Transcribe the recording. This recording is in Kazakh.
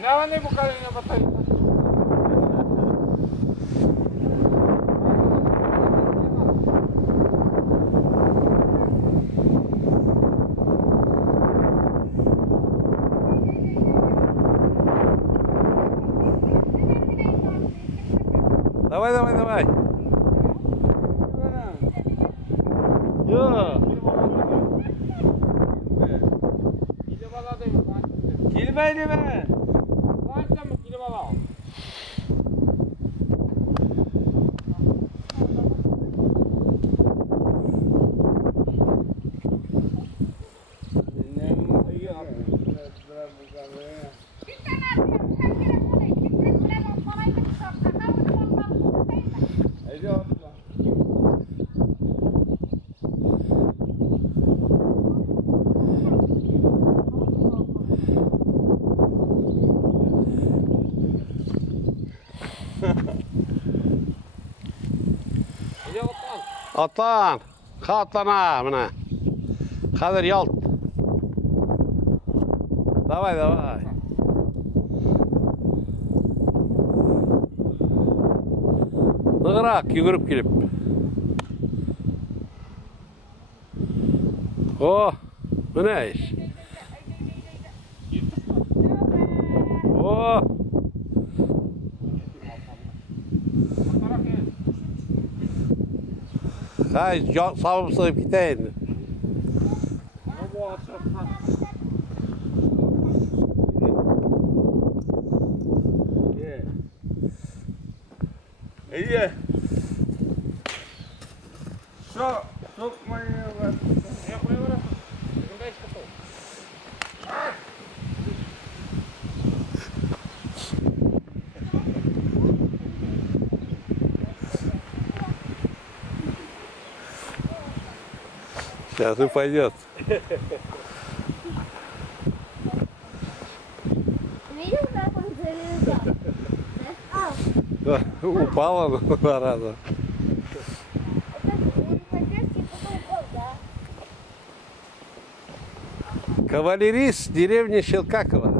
Давай буквально на батарейку. Давай, давай, давай. Yo. Girmeydi mi? Kaçta mı kilim alalım? Atlan. Katlana mına. Kadir yalt. Давай, давай. Nıgırak yugurub gelip. Oh, bu ne iş? Oh. Hay, savıp sığıp gideyim. İyi. Sokmayı ver. Yapmayı ver. Burada işte bu. Сейчас и пойдет. Видел, как он залезал? Упала два раза. Это он почти потом упал, да? Кавалерист деревни Щелкакова.